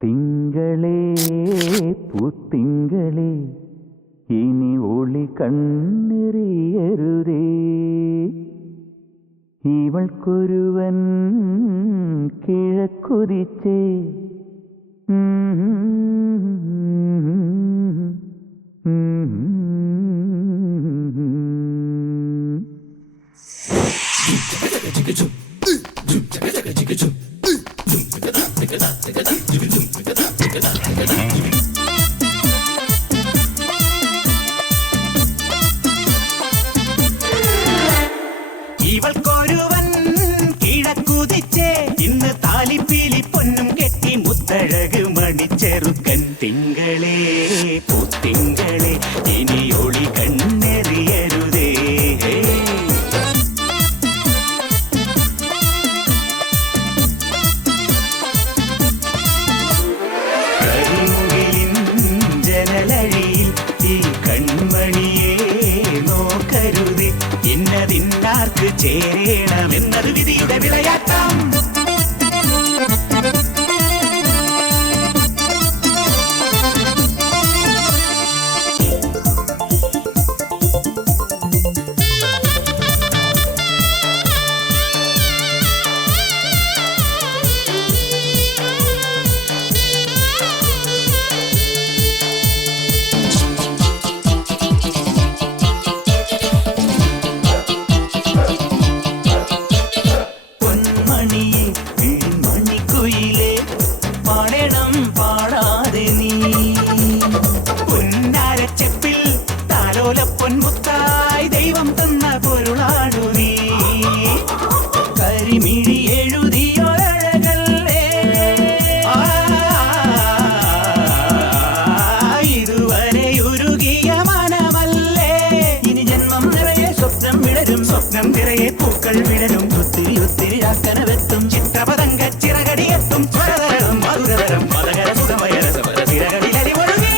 തിങ്കളേ പൂത്തിങ്കളേ ഇനി ഒളി കണ്ണെറിയരുതേ ഇവൾക്കൊരുവൻ കിഴക്കുതിച്ചേ ഇവൾക്കൊരുവൻ കിഴക്കുതിച്ചേ ഇന്ന് താലിപ്പീലി പൊന്നും കെട്ടി മുത്തഴക് മണിച്ചെറുക്കൻ തിങ്കളേ പൂത്തിങ്കളേ ഇനി ഒളി കണ്ണെറിയരുതേ കരിമുകിലിൻ ജനലഴിയിൽ ഈ കൺമണിയെ നോക്കരുതേ ഇന്നതിന്നാർക്ക് ചേരണമെന്നത് വിധിയുടെ വിളയാട്ടം പൊന്മുത്തായി ദൈവം തന്ന പൊരുളാണു നീ കരിമിഴി എഴുതിയൊരഴകല്ലേ ഇതുവരെ ഉരുകിയ മനമല്ലേ ഇനി ജന്മം നിറയെ സ്വപ്നം വിടരും സ്വപ്നം നിറയെ പൂക്കൾ വിടരും ഒത്തിരി ഒത്തിരി ആക്കനവെത്തും ചിത്രപതങ്ക ചിറകടിയെത്തും സ്വരതരം മധുരതരം മതകര സുഖമയ രസപര തിരകളിലടി ഒഴുകി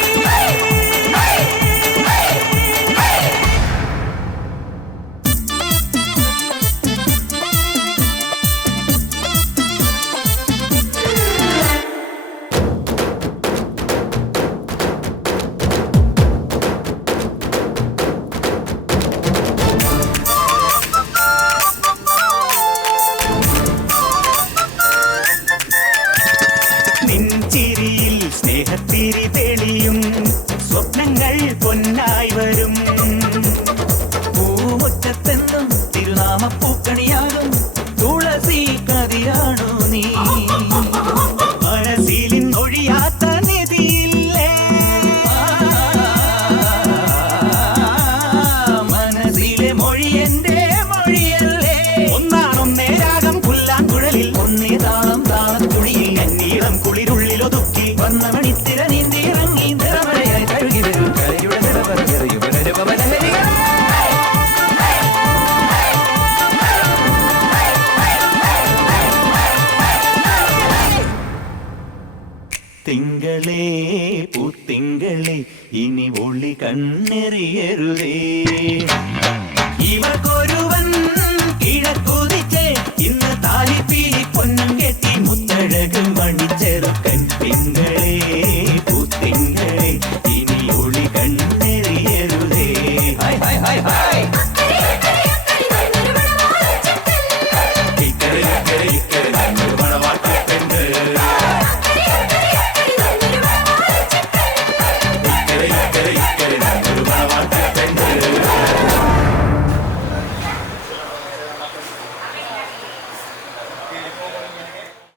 ചിരിയിൽ സ്നേഹത്തിരി തെളിയും സ്വപ്നങ്ങൾ പൊന്നായി വരും പൂമുറ്റത്തെന്നും തിരുനാമപ്പൂക്കണിയാകും തുളസി കതിരാണു നീ മനസ്സിലിൻ ഒഴിയാത്ത നിധിയില്ലേ മനസ്സിലെ മൊഴി എന്റെ മൊഴിയല്ലേ ഒന്നാണൊന്നേ രാഗം പുല്ലാങ്കുഴലിൽ ഒന്നേ താളം താളത്തുണിയിൽ കന്നീളം കുളിരുള്ളിലൊതുക്കി വന്ന മണിത്തിര നീന്തിയിറങ്ങി നിറമഴയായി കഴുകി വരും കലയുടെ നിറപറയുപനരുപമലഹരികൾ തിങ്കളേ പൂത്തിങ്കളേ ഇനി ഒളി കണ്ണെറിയരുതേ ഇവൾക്കൊരുവൻ കിഴക്കുതിച്ചേ ഇന്ന് താലിപ്പീലി പൊന്നും കെട്ടി മുത്തഴക് മണിച്ചെറുക്കൻ തിങ്കൾ